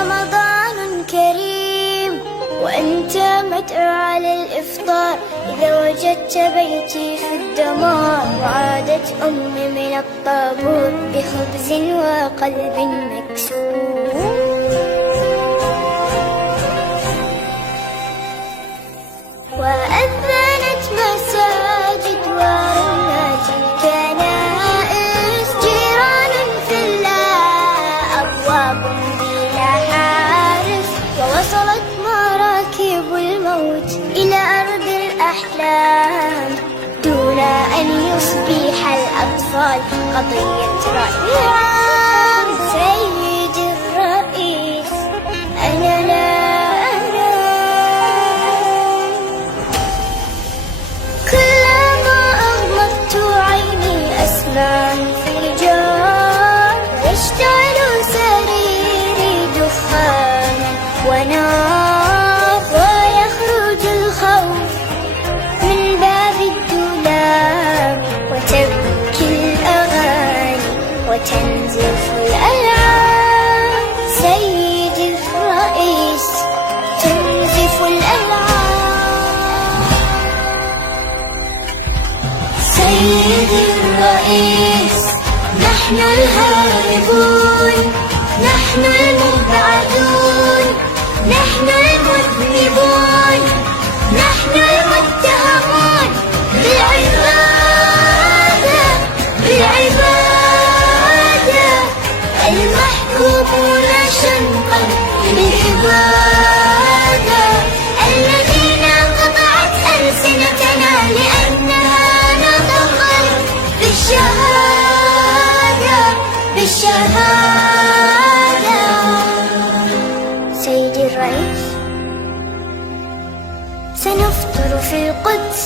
رمضان كريم وأنت مدعو على الإفطار. إذا وجدت بيتي في الدمار وعادت أمي من الطابور بخبز وقلب مكسور. وأذنت مساجد ورنت الكنائس، جيران في الله أبواب بلا حارس. ووصلت مراكب الموت إلى أرض الأحلام دون أن يصبح الأطفال قضية رأي عام. سيدي الرئيس أنا لا يشتعل سريري دخانا ونار، ويخرج الخوف من باب الدولاب، وتبكي الأغاني وتنزف الألعاب. سيدي الرئيس تنزف الألعاب. سيدي الرئيس نحن الهاربون، نحن المبعدون، نحن المذنبون، نحن المتهمون بالعبادة المحكومون شنقا بالعبادة، الذين قطعت ألسنتنا لأنها نطقت بالشهادة. سيدي الرئيس سنفطر في القدس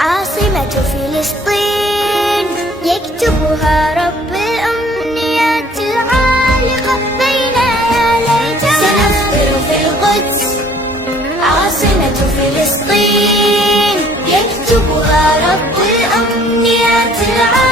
عاصمة فلسطين، يكتبها رب الأمنيات العالقة بين يا ليتها. سنفطر في القدس عاصمة فلسطين، يكتبها رب الأمنيات العالقة